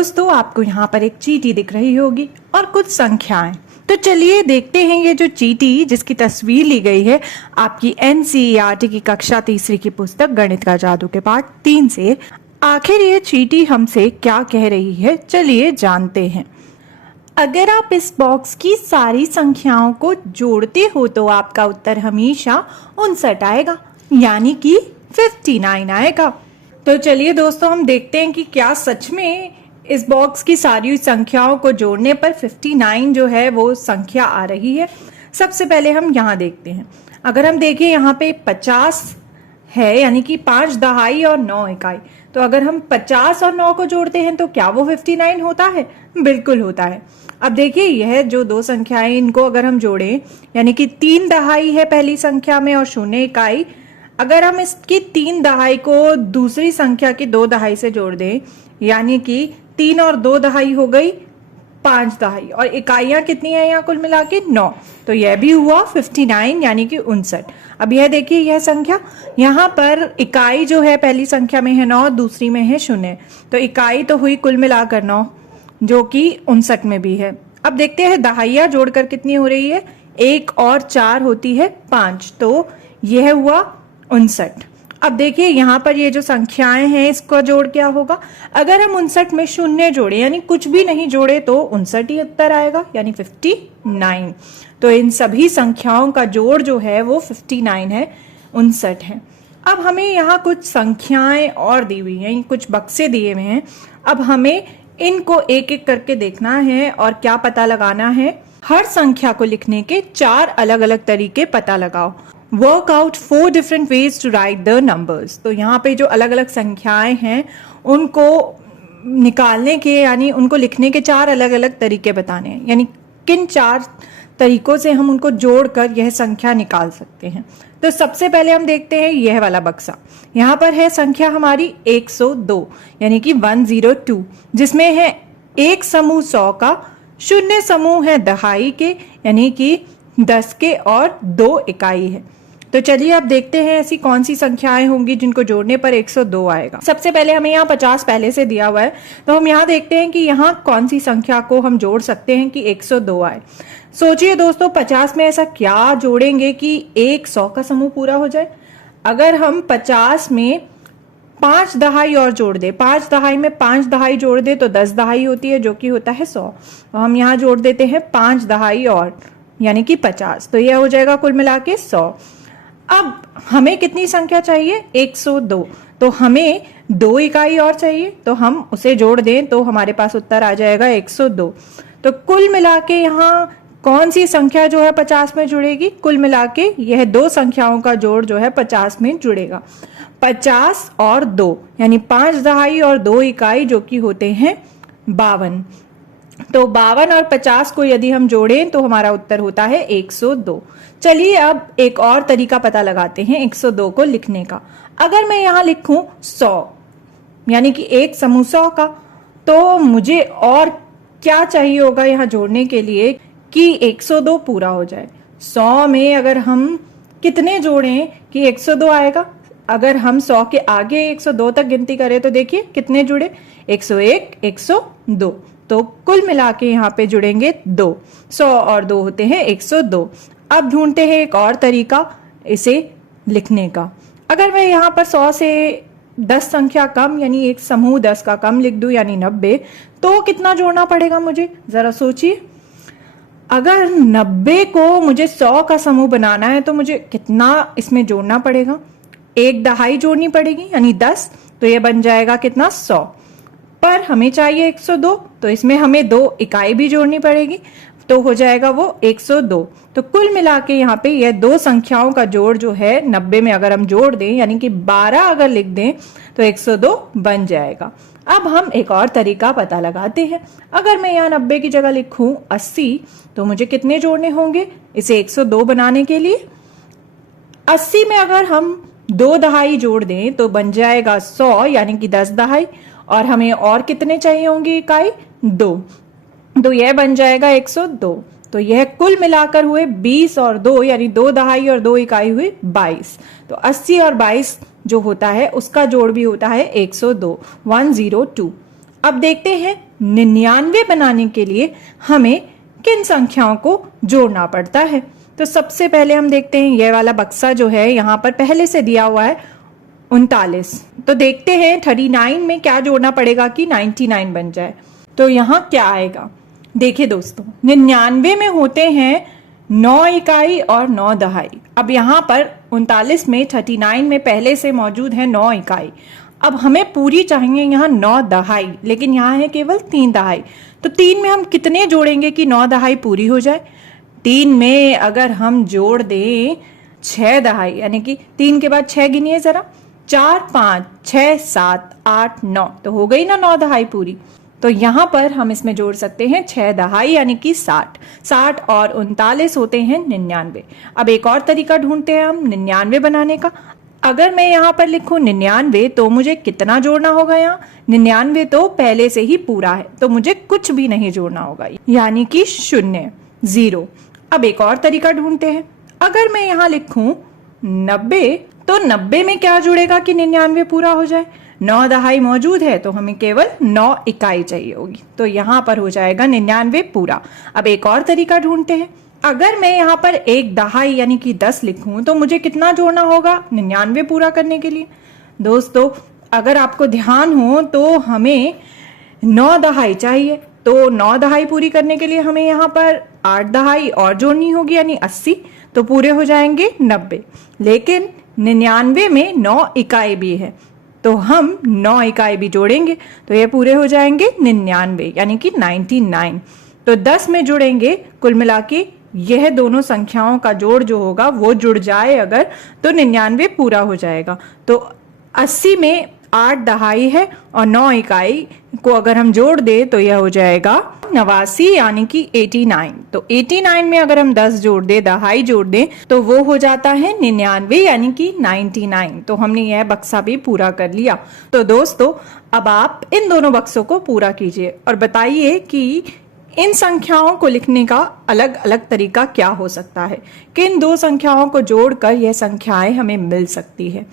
दोस्तों आपको यहाँ पर एक चीटी दिख रही होगी और कुछ संख्याएं। तो चलिए देखते हैं ये जो चीटी जिसकी तस्वीर ली गई है आपकी एनसीईआरटी की कक्षा तीसरी की पुस्तक गणित का जादू के पाठ 3 से। आखिर ये चीटी हमसे क्या कह रही है, चलिए जानते हैं। अगर आप इस बॉक्स की सारी संख्याओं को जोड़ते हो तो आपका उत्तर हमेशा 59 आएगा, यानी कि 59 आएगा। तो चलिए दोस्तों हम देखते हैं कि क्या सच में इस बॉक्स की सारी संख्याओं को जोड़ने पर 59 जो है वो संख्या आ रही है। सबसे पहले हम यहाँ देखते हैं। अगर हम देखें यहाँ पे 50 है, यानी कि 5 दहाई और 9 इकाई। तो अगर हम 50 और 9 को जोड़ते हैं तो क्या वो 59 होता है? बिल्कुल होता है। अब देखिए यह जो दो संख्याएं इनको अगर हम जोड़ें, यानी कि 3 दहाई है पहली संख्या में और 0 इकाई। अगर हम इसकी 3 दहाई को दूसरी संख्या की 2 दहाई से जोड़ दें, यानी कि 3 और 2 दहाई हो गई 5 दहाई, और इकाइयां कितनी है यहाँ कुल मिला के 9। तो यह भी हुआ 59 यानी कि 59। अब यह देखिए यह संख्या, यहाँ पर इकाई जो है पहली संख्या में है 9, दूसरी में है 0। तो इकाई तो हुई कुल मिलाकर 9 जो कि 59 में भी है। अब देखते हैं दहाइयां जोड़कर कितनी हो रही है, 1 और 4 होती है 5, तो यह हुआ 59। अब देखिए यहाँ पर ये जो संख्याएं हैं इसका जोड़ क्या होगा। अगर हम 59 में 0 जोड़े यानी कुछ भी नहीं जोड़े तो 59 ही उत्तर आएगा, यानी 59। तो इन सभी संख्याओं का जोड़ जो है वो 59 है, 59 है। अब हमें यहाँ कुछ संख्याएं और दी हुई हैं, कुछ बक्से दिए हुए हैं। अब हमें इनको एक एक करके देखना है और क्या पता लगाना है। हर संख्या को लिखने के 4 अलग अलग तरीके पता लगाओ। Work out 4 different ways to write the numbers. तो यहाँ पे जो अलग अलग संख्याएं हैं उनको निकालने के यानी उनको लिखने के 4 अलग अलग तरीके बताने हैं, यानी किन 4 तरीकों से हम उनको जोड़कर यह संख्या निकाल सकते हैं। तो सबसे पहले हम देखते हैं यह वाला बक्सा। यहाँ पर है संख्या हमारी 102 यानी कि 102, जिसमें है एक समूह 100 का, 0 समूह है दहाई के यानी कि 10 के, और 2 इकाई है। तो चलिए अब देखते हैं ऐसी कौन सी संख्याएं होंगी जिनको जोड़ने पर 102 आएगा। सबसे पहले हमें यहाँ 50 पहले से दिया हुआ है, तो हम यहाँ देखते हैं कि यहाँ कौन सी संख्या को हम जोड़ सकते हैं कि 102 आए। सोचिए दोस्तों 50 में ऐसा क्या जोड़ेंगे कि 100 का समूह पूरा हो जाए। अगर हम 50 में 5 दहाई और जोड़ दे, 5 दहाई में 5 दहाई जोड़ दे तो 10 दहाई होती है जो कि होता है 100। तो हम यहाँ जोड़ देते हैं 5 दहाई और, यानी कि 50। तो यह हो जाएगा कुल मिला के 100। अब हमें कितनी संख्या चाहिए, 102। तो हमें 2 इकाई और चाहिए, तो हम उसे जोड़ दें तो हमारे पास उत्तर आ जाएगा 102। तो कुल मिला के यहाँ कौन सी संख्या जो है 50 में जुड़ेगी, कुल मिला के यह 2 संख्याओं का जोड़ जो है 50 में जुड़ेगा। 50 और 2 यानी 5 दहाई और 2 इकाई जो कि होते हैं 52। तो 52 और 50 को यदि हम जोड़ें तो हमारा उत्तर होता है 102। चलिए अब एक और तरीका पता लगाते हैं 102 को लिखने का। अगर मैं यहाँ लिखूं 100 यानी कि एक समूह 100 का, तो मुझे और क्या चाहिए होगा यहाँ जोड़ने के लिए कि 102 पूरा हो जाए। 100 में अगर हम कितने जोड़ें कि 102 आएगा। अगर हम 100 के आगे 102 तक गिनती करें तो देखिए कितने जुड़े, 101, 102। तो कुल मिला के यहाँ पे जुड़ेंगे 2। 100 और 2 होते हैं 102। अब ढूंढते हैं एक और तरीका इसे लिखने का। अगर मैं यहाँ पर 100 से 10 संख्या कम यानी एक समूह 10 का कम लिख दूं यानी 90, तो कितना जोड़ना पड़ेगा मुझे, जरा सोचिए। अगर 90 को मुझे 100 का समूह बनाना है तो मुझे कितना इसमें जोड़ना पड़ेगा, 1 दहाई जोड़नी पड़ेगी यानी 10। तो ये बन जाएगा कितना, 100। पर हमें चाहिए 102, तो इसमें हमें 2 इकाई भी जोड़नी पड़ेगी, तो हो जाएगा वो 102। तो कुल मिला के यहाँ पे यह 2 संख्याओं का जोड़ जो है 90 में अगर हम जोड़ दें यानी कि 12 अगर लिख दें तो 102 बन जाएगा। अब हम एक और तरीका पता लगाते हैं। अगर मैं यहाँ 90 की जगह लिखूं 80 तो मुझे कितने जोड़ने होंगे इसे 102 बनाने के लिए। 80 में अगर हम 2 दहाई जोड़ दें तो बन जाएगा 100 यानी कि 10 दहाई, और हमें और कितने चाहिए होंगे इकाई, 2। तो यह बन जाएगा 102। तो यह कुल मिलाकर हुए 20 और 2 यानी 2 दहाई और 2 इकाई हुई 22। तो 80 और 22 जो होता है उसका जोड़ भी होता है 102, 102। अब देखते हैं 99 बनाने के लिए हमें किन संख्याओं को जोड़ना पड़ता है। तो सबसे पहले हम देखते हैं ये वाला बक्सा जो है यहाँ पर पहले से दिया हुआ है 39। तो देखते हैं 39 में क्या जोड़ना पड़ेगा कि 99 बन जाए। तो यहाँ क्या आएगा, देखिए दोस्तों 99 में होते हैं 9 इकाई और 9 दहाई। अब यहाँ पर 39 में 39 में पहले से मौजूद है 9 इकाई। अब हमें पूरी चाहिए यहाँ 9 दहाई, लेकिन यहाँ है केवल 3 दहाई। तो 3 में हम कितने जोड़ेंगे कि 9 दहाई पूरी हो जाए। 3 में अगर हम जोड़ दें 6 दहाई, यानी कि 3 के बाद 6 गिनिए जरा, 4 5 6 7 8 9, तो हो गई ना 9 दहाई पूरी। तो यहाँ पर हम इसमें जोड़ सकते हैं 6 दहाई यानी कि 60। 60 और 39 होते हैं 99। अब एक और तरीका ढूंढते हैं हम 99 बनाने का। अगर मैं यहाँ पर लिखूं 99 तो मुझे कितना जोड़ना होगा। यहाँ 99 तो पहले से ही पूरा है, तो मुझे कुछ भी नहीं जोड़ना होगा, यानी कि 0। अब एक और तरीका ढूंढते हैं। अगर मैं यहाँ लिखूं 90 तो 90 में क्या जुड़ेगा कि 99 पूरा हो जाए। 9 दहाई मौजूद है तो हमें केवल 9 इकाई चाहिए होगी, तो यहाँ पर हो जाएगा 99 पूरा। अब एक और तरीका ढूंढते हैं। अगर मैं यहाँ पर 1 दहाई यानी कि 10 लिखूं तो मुझे कितना जोड़ना होगा 99 पूरा करने के लिए। दोस्तों अगर आपको ध्यान हो तो हमें 9 दहाई चाहिए, तो 9 दहाई पूरी करने के लिए हमें यहाँ पर 8 दहाई और जोड़नी होगी यानी 80, तो पूरे हो जाएंगे 90। लेकिन 99 में 9 इकाई भी है, तो हम 9 इकाई भी जोड़ेंगे तो ये पूरे हो जाएंगे 99 यानी कि 99। तो 10 में जुड़ेंगे, कुल मिला के यह दोनों संख्याओं का जोड़ जो होगा वो जुड़ जाए अगर, तो 99 पूरा हो जाएगा। तो 80 में 8 दहाई है और 9 इकाई को अगर हम जोड़ दे तो यह हो जाएगा 89 यानी कि 89। तो 89 में अगर हम 10 जोड़ दे, दहाई जोड़ दे, तो वो हो जाता है 99 यानी कि 99। तो हमने यह बक्सा भी पूरा कर लिया। तो दोस्तों अब आप इन दोनों बक्सों को पूरा कीजिए और बताइए कि इन संख्याओं को लिखने का अलग अलग तरीका क्या हो सकता है, किन दो संख्याओं को जोड़कर यह संख्याएं हमें मिल सकती है।